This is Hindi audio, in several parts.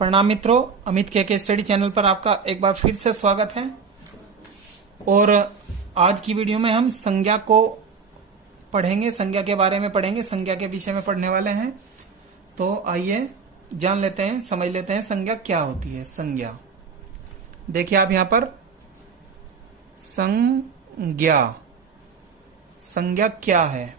प्रणाम मित्रों, अमित के स्टडी चैनल पर आपका एक बार फिर से स्वागत है। और आज की वीडियो में हम संज्ञा को पढ़ेंगे, संज्ञा के बारे में पढ़ेंगे, संज्ञा के विषय में पढ़ने वाले हैं। तो आइए जान लेते हैं, समझ लेते हैं संज्ञा क्या होती है। संज्ञा देखिए आप यहां पर, संज्ञा, संज्ञा क्या है,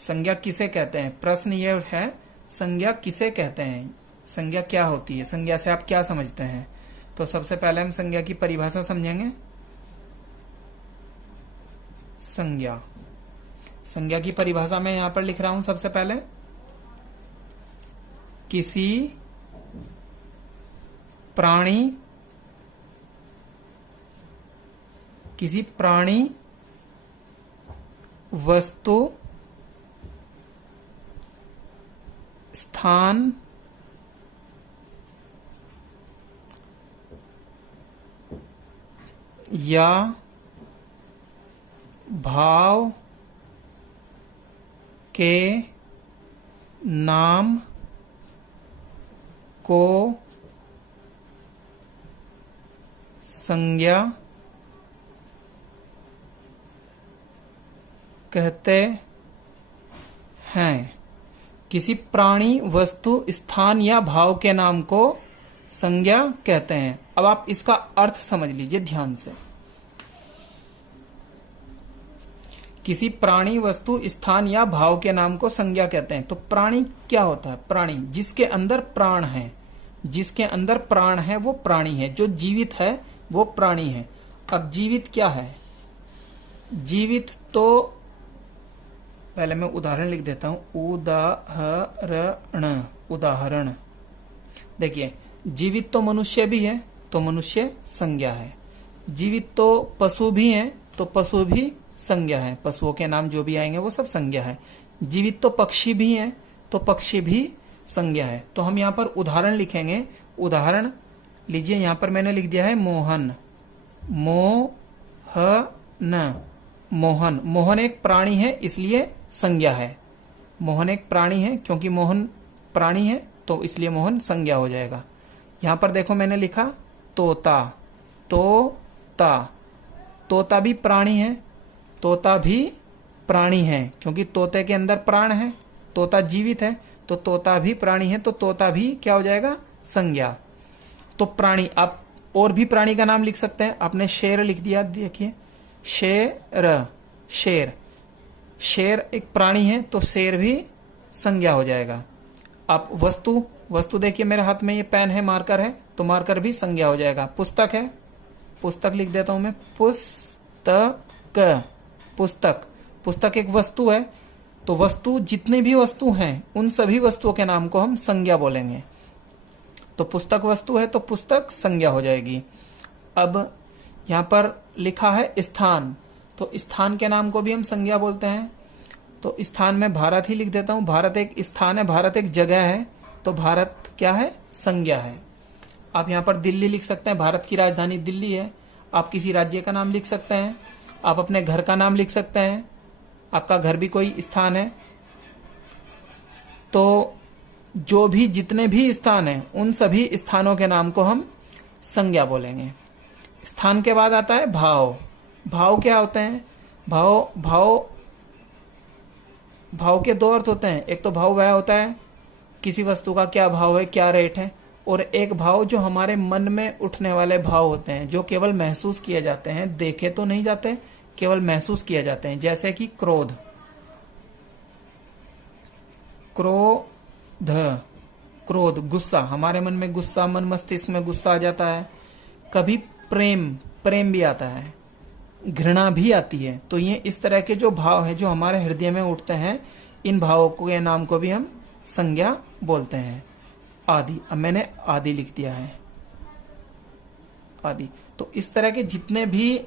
संज्ञा किसे कहते हैं। प्रश्न ये है, संज्ञा किसे कहते हैं, संज्ञा क्या होती है, संज्ञा से आप क्या समझते हैं। तो सबसे पहले हम संज्ञा की परिभाषा समझेंगे। संज्ञा, संज्ञा की परिभाषा में यहां पर लिख रहा हूं। सबसे पहले, किसी प्राणी, किसी प्राणी, वस्तु, स्थान, या भाव के नाम को संज्ञा कहते हैं। किसी प्राणी, वस्तु, स्थान या भाव के नाम को संज्ञा कहते हैं। अब आप इसका अर्थ समझ लीजिए ध्यान से। किसी प्राणी, वस्तु, स्थान या भाव के नाम को संज्ञा कहते हैं। तो प्राणी क्या होता है? प्राणी जिसके अंदर प्राण है, जिसके अंदर प्राण है वो प्राणी है। जो जीवित है वो प्राणी है। अब जीवित क्या है? जीवित तो पहले मैं उदाहरण लिख देता हूं। उदाहरण, उदाहरण देखिए, जीवित तो मनुष्य भी है तो मनुष्य संज्ञा है। जीवित तो पशु भी है तो पशु भी संज्ञा है। पशुओं के नाम जो भी आएंगे वो सब संज्ञा है। जीवित तो पक्षी भी है तो पक्षी भी संज्ञा है। तो हम यहाँ पर उदाहरण लिखेंगे। उदाहरण लीजिए, यहाँ पर मैंने लिख दिया है मोहन। मोहन, मोहन, मोहन एक प्राणी है इसलिए संज्ञा है। मोहन एक प्राणी है, क्योंकि मोहन प्राणी है तो इसलिए मोहन संज्ञा हो जाएगा। यहां पर देखो मैंने लिखा तोता। तोता, तोता भी प्राणी है, तोता भी प्राणी है क्योंकि तोते के अंदर प्राण है। तोता जीवित है तो तोता भी प्राणी है, तो तोता भी क्या हो जाएगा? संज्ञा। तो प्राणी, आप और भी प्राणी का नाम लिख सकते हैं। आपने शेर लिख दिया, देखिए शेर, शेर, शेर एक प्राणी है तो शेर भी संज्ञा हो जाएगा। आप वस्तु, वस्तु देखिए मेरे हाथ में ये पेन है, मार्कर है, तो मार्कर भी संज्ञा हो जाएगा। पुस्तक है, पुस्तक लिख देता हूं मैं। पुस्तक, पुस्तक, पुस्तक एक वस्तु है तो वस्तु, जितने भी वस्तु हैं उन सभी वस्तुओं के नाम को हम संज्ञा बोलेंगे। तो पुस्तक वस्तु है तो पुस्तक संज्ञा हो जाएगी। अब यहां पर लिखा है स्थान, तो स्थान के नाम को भी हम संज्ञा बोलते हैं। तो स्थान में भारत ही लिख देता हूं। भारत एक स्थान है, भारत एक जगह है, तो भारत क्या है? संज्ञा है। आप यहां पर दिल्ली लिख सकते हैं, भारत की राजधानी दिल्ली है। आप किसी राज्य का नाम लिख सकते हैं, आप अपने घर का नाम लिख सकते हैं, आपका घर भी कोई स्थान है। तो जो भी, जितने भी स्थान हैं उन सभी स्थानों के नाम को हम संज्ञा बोलेंगे। स्थान के बाद आता है भाव। भाव क्या होते हैं? भाव, भाव, भाव के दो अर्थ होते हैं। एक तो भाव वह होता है किसी वस्तु का क्या भाव है, क्या रेट है, और एक भाव जो हमारे मन में उठने वाले भाव होते हैं, जो केवल महसूस किए जाते हैं, देखे तो नहीं जाते, केवल महसूस किए जाते हैं। जैसे कि क्रोध, क्रोध, क्रोध, गुस्सा, हमारे मन में गुस्सा, मन मस्तिष्क में गुस्सा आ जाता है। कभी प्रेम, प्रेम भी आता है, घृणा भी आती है। तो ये इस तरह के जो भाव है जो हमारे हृदय में उठते हैं, इन भावों के नाम को भी हम संज्ञा बोलते हैं। आदि, अब मैंने आदि लिख दिया है, आदि। तो इस तरह के जितने भी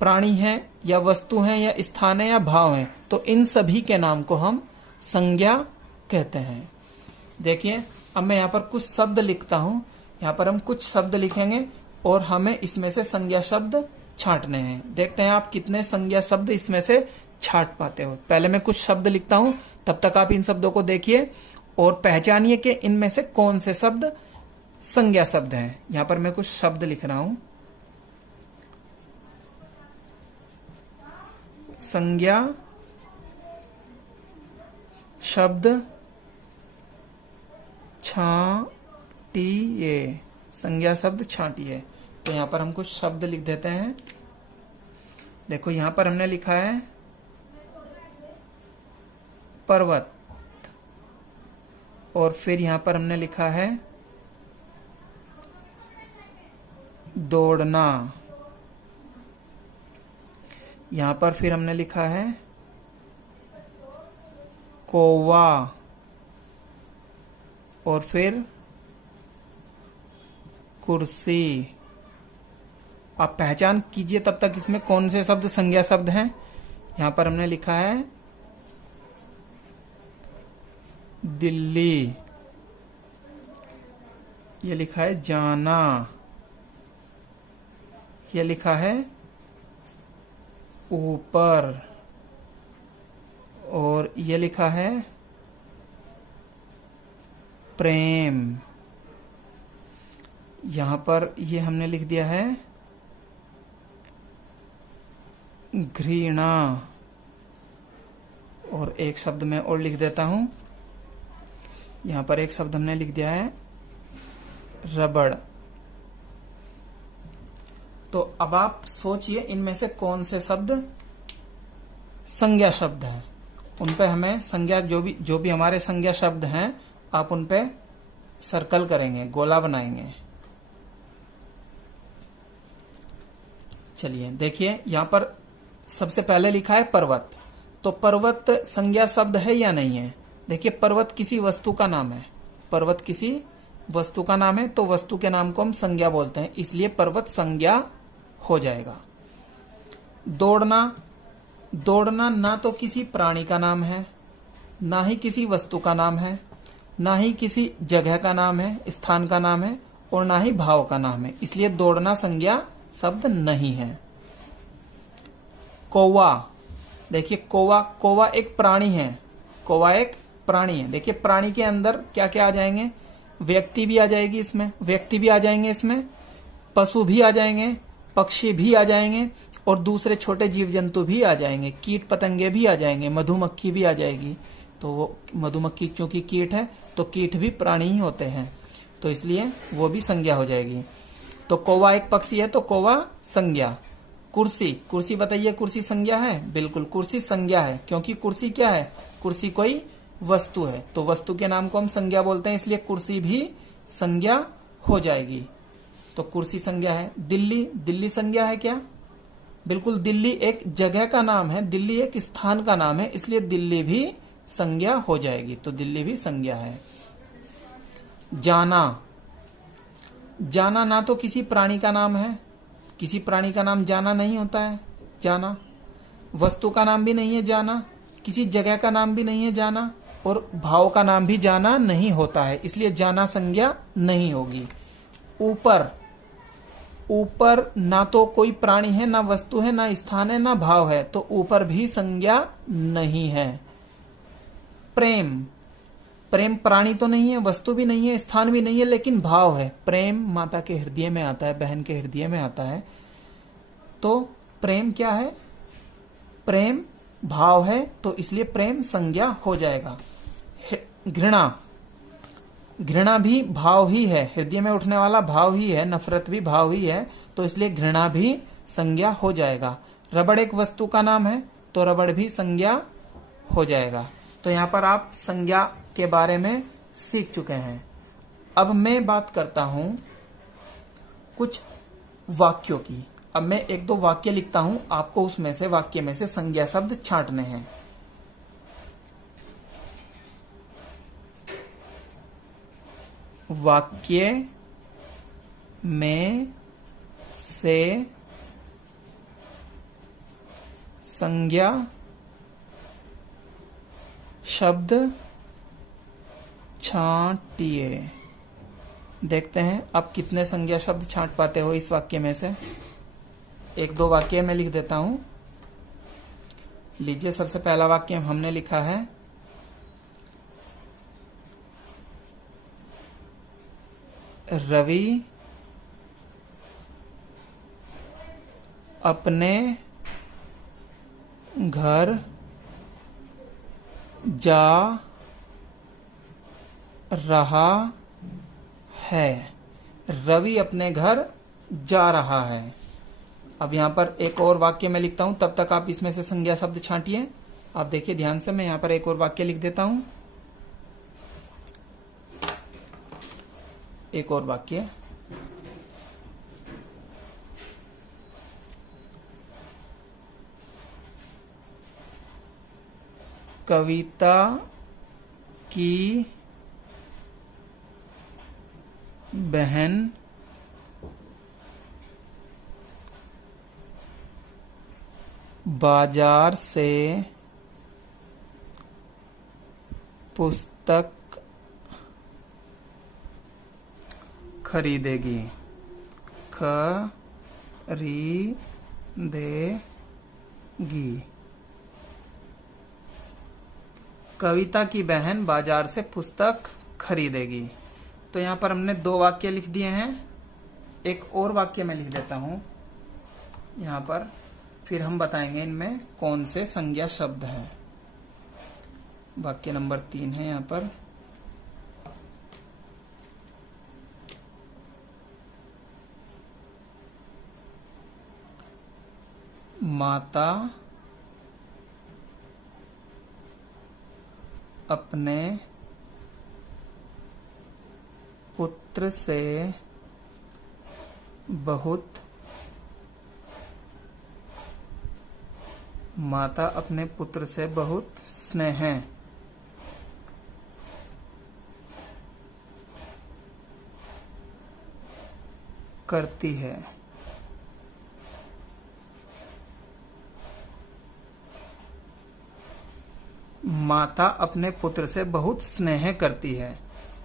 प्राणी हैं या वस्तु हैं या स्थान है या भाव हैं, तो इन सभी के नाम को हम संज्ञा कहते हैं। देखिए अब मैं यहाँ पर कुछ शब्द लिखता हूं। यहाँ पर हम कुछ शब्द लिखेंगे और हमें इसमें से संज्ञा शब्द छांटने हैं। देखते हैं आप कितने संज्ञा शब्द इसमें से छांट पाते हो। पहले मैं कुछ शब्द लिखता हूं, तब तक आप इन शब्दों को देखिए और पहचानिए कि इनमें से कौन से शब्द संज्ञा शब्द हैं। यहां पर मैं कुछ शब्द लिख रहा हूं। संज्ञा शब्द छांटिए, संज्ञा शब्द छांटिए। तो यहां पर हम कुछ शब्द लिख देते हैं। देखो यहां पर हमने लिखा है पर्वत, और फिर यहां पर हमने लिखा है दौड़ना। यहां पर फिर हमने लिखा है कौवा, और फिर कुर्सी। आप पहचान कीजिए तब तक इसमें कौन से शब्द संज्ञा शब्द हैं। यहां पर हमने लिखा है दिल्ली, ये लिखा है जाना, ये लिखा है ऊपर, और ये लिखा है प्रेम। यहां पर ये हमने लिख दिया है घृणा, और एक शब्द मैं और लिख देता हूं। यहां पर एक शब्द हमने लिख दिया है रबड़। तो अब आप सोचिए इनमें से कौन से शब्द संज्ञा शब्द हैं। उन पे हमें संज्ञा जो भी हमारे संज्ञा शब्द हैं, आप उन पे सर्कल करेंगे, गोला बनाएंगे। चलिए देखिए, यहां पर सबसे पहले लिखा है पर्वत। तो पर्वत संज्ञा शब्द है या नहीं है? देखिए, पर्वत किसी वस्तु का नाम है। पर्वत किसी वस्तु का नाम है, तो वस्तु के नाम को हम संज्ञा बोलते हैं, इसलिए पर्वत संज्ञा हो जाएगा। दौड़ना, दौड़ना ना तो किसी प्राणी का नाम है, ना ही किसी वस्तु का नाम है, ना ही किसी जगह का नाम है, स्थान का नाम है, और ना ही भाव का नाम है, इसलिए दौड़ना संज्ञा शब्द नहीं है। कौवा, देखिए कौवा, कौवा एक प्राणी है। कौवा एक प्राणी है। देखिए प्राणी के अंदर क्या क्या आ जाएंगे? व्यक्ति भी आ जाएगी इसमें, व्यक्ति भी आ जाएंगे इसमें, पशु भी आ जाएंगे, पक्षी भी आ जाएंगे, और दूसरे छोटे जीव जंतु भी आ जाएंगे, कीट पतंगे भी आ जाएंगे, मधुमक्खी भी आ जाएगी। तो वो मधुमक्खी चूंकि कीट है, तो कीट भी प्राणी ही होते हैं, तो इसलिए वो भी संज्ञा हो जाएगी। तो कौवा एक पक्षी है, तो कौवा संज्ञा। कुर्सी, कुर्सी बताइए, कुर्सी संज्ञा है? बिल्कुल, कुर्सी संज्ञा है, क्योंकि कुर्सी क्या है? कुर्सी कोई वस्तु है, तो वस्तु के नाम को हम संज्ञा बोलते हैं, इसलिए कुर्सी भी संज्ञा हो जाएगी। तो कुर्सी संज्ञा है। दिल्ली, दिल्ली संज्ञा है क्या? बिल्कुल, दिल्ली एक जगह का नाम है, दिल्ली एक स्थान का नाम है, इसलिए दिल्ली भी संज्ञा हो जाएगी। तो दिल्ली भी संज्ञा है। जाना, जाना ना तो किसी प्राणी का नाम है, किसी प्राणी का नाम जाना नहीं होता है, जाना। वस्तु का नाम भी नहीं है जाना, किसी जगह का नाम भी नहीं है जाना, और भाव का नाम भी जाना नहीं होता है, इसलिए जाना संज्ञा नहीं होगी। ऊपर, ऊपर ना तो कोई प्राणी है, ना वस्तु है, ना स्थान है, ना भाव है, तो ऊपर भी संज्ञा नहीं है। प्रेम, प्रेम प्राणी तो नहीं है, वस्तु भी नहीं है, स्थान भी नहीं है, लेकिन भाव है। प्रेम माता के हृदय में आता है, बहन के हृदय में आता है, तो प्रेम क्या है? प्रेम भाव है, तो इसलिए प्रेम संज्ञा हो जाएगा। घृणा, घृणा भी भाव ही है, हृदय में उठने वाला भाव ही है, नफरत भी भाव ही है, तो इसलिए घृणा भी संज्ञा हो जाएगा। रबड़ एक वस्तु का नाम है, तो रबड़ भी संज्ञा हो जाएगा। तो यहां पर आप संज्ञा के बारे में सीख चुके हैं। अब मैं बात करता हूं कुछ वाक्यों की। अब मैं एक दो वाक्य लिखता हूं, आपको उसमें से, वाक्य में से संज्ञा शब्द छांटने हैं। वाक्य में से संज्ञा शब्द छांटिए। देखते हैं आप कितने संज्ञा शब्द छांट पाते हो इस वाक्य में से। एक दो वाक्य मैं लिख देता हूं। लीजिए, सबसे पहला वाक्य हमने लिखा है रवि अपने घर जा रहा है। रवि अपने घर जा रहा है। अब यहां पर एक और वाक्य मैं लिखता हूं, तब तक आप इसमें से संज्ञा शब्द छांटिए। आप देखिए ध्यान से, मैं यहां पर एक और वाक्य लिख देता हूं। एक और वाक्य, कविता की बहन बाजार से पुस्तक खरीदेगी। कविता की बहन बाजार से पुस्तक खरीदेगी। तो यहां पर हमने दो वाक्य लिख दिए हैं। एक और वाक्य मैं लिख देता हूं यहां पर, फिर हम बताएंगे इनमें कौन से संज्ञा शब्द हैं। वाक्य नंबर 3 है यहां पर, माता अपने पुत्र से बहुत स्नेह करती है। माता अपने पुत्र से बहुत स्नेह करती है।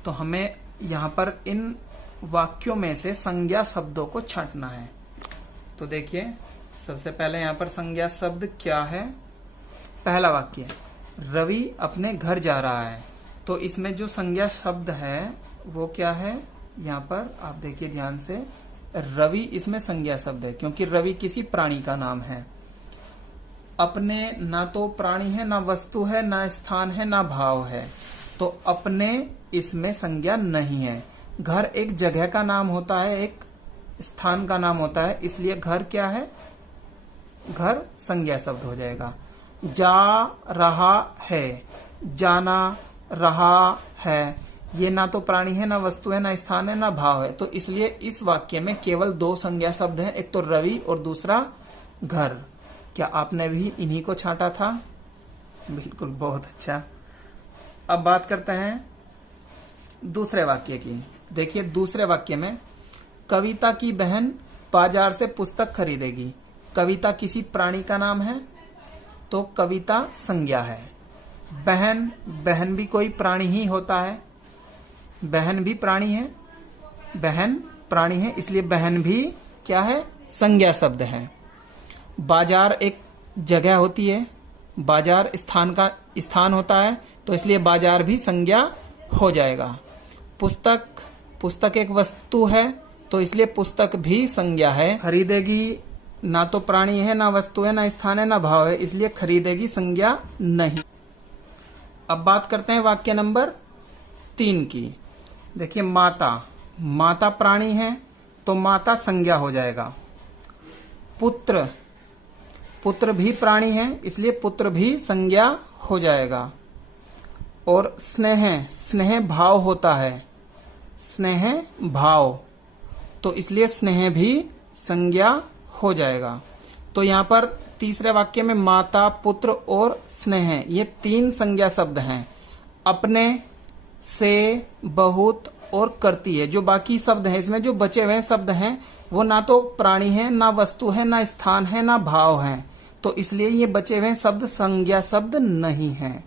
तो हमें यहाँ पर इन वाक्यों में से संज्ञा शब्दों को छांटना है। तो देखिए, सबसे पहले यहाँ पर संज्ञा शब्द क्या है। पहला वाक्य, रवि अपने घर जा रहा है। तो इसमें जो संज्ञा शब्द है वो क्या है, यहाँ पर आप देखिए ध्यान से, रवि इसमें संज्ञा शब्द है क्योंकि रवि किसी प्राणी का नाम है। अपने ना तो प्राणी है, ना वस्तु है, ना स्थान है, ना भाव है। तो अपने इसमें संज्ञा नहीं है। घर एक जगह का नाम होता है, एक स्थान का नाम होता है, इसलिए घर क्या है, घर संज्ञा शब्द हो जाएगा। जा रहा है, जाना रहा है, ये ना तो प्राणी है, ना वस्तु है, ना स्थान है, ना भाव है। तो इसलिए इस वाक्य में केवल दो संज्ञा शब्द हैं, एक तो रवि और दूसरा घर। क्या आपने भी इन्हीं को छांटा था? बिल्कुल, बहुत अच्छा। अब बात करते हैं दूसरे वाक्य की। देखिए, दूसरे वाक्य में कविता की बहन बाजार से पुस्तक खरीदेगी। कविता किसी प्राणी का नाम है, तो कविता संज्ञा है। बहन, बहन भी कोई प्राणी ही होता है, बहन भी प्राणी है, बहन प्राणी है, इसलिए बहन भी क्या है, संज्ञा शब्द है। बाजार एक जगह होती है, बाजार स्थान होता है, तो इसलिए बाजार भी संज्ञा हो जाएगा। पुस्तक, पुस्तक एक वस्तु है, तो इसलिए पुस्तक भी संज्ञा है। खरीदेगी ना तो प्राणी है, ना वस्तु है, ना स्थान है, ना भाव है, इसलिए खरीदेगी संज्ञा नहीं। अब बात करते हैं वाक्य नंबर 3 की। देखिए, माता, माता प्राणी है, तो माता संज्ञा हो जाएगा। पुत्र, पुत्र भी प्राणी है, इसलिए पुत्र भी संज्ञा हो जाएगा। और स्नेह, स्नेह भाव होता है, स्नेह भाव, तो इसलिए स्नेह भी संज्ञा हो जाएगा। तो यहाँ पर तीसरे वाक्य में माता, पुत्र और स्नेह, ये 3 संज्ञा शब्द हैं। अपने, से, बहुत और करती है, जो बाकी शब्द हैं, इसमें जो बचे हुए शब्द हैं वो ना तो प्राणी है, ना वस्तु है, ना स्थान है, ना भाव है, तो इसलिए ये बचे हुए शब्द संज्ञा शब्द नहीं हैं।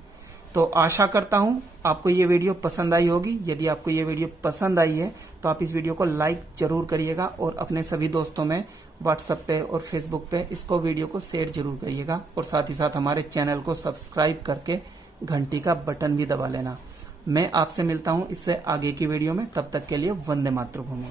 तो आशा करता हूं आपको ये वीडियो पसंद आई होगी। यदि आपको ये वीडियो पसंद आई है तो आप इस वीडियो को लाइक जरूर करिएगा और अपने सभी दोस्तों में व्हाट्सएप पे और फेसबुक पे इसको वीडियो को शेयर जरूर करिएगा। और साथ ही साथ हमारे चैनल को सब्सक्राइब करके घंटी का बटन भी दबा लेना। मैं आपसे मिलता हूं इससे आगे की वीडियो में। तब तक के लिए वंदे मातृभूमि।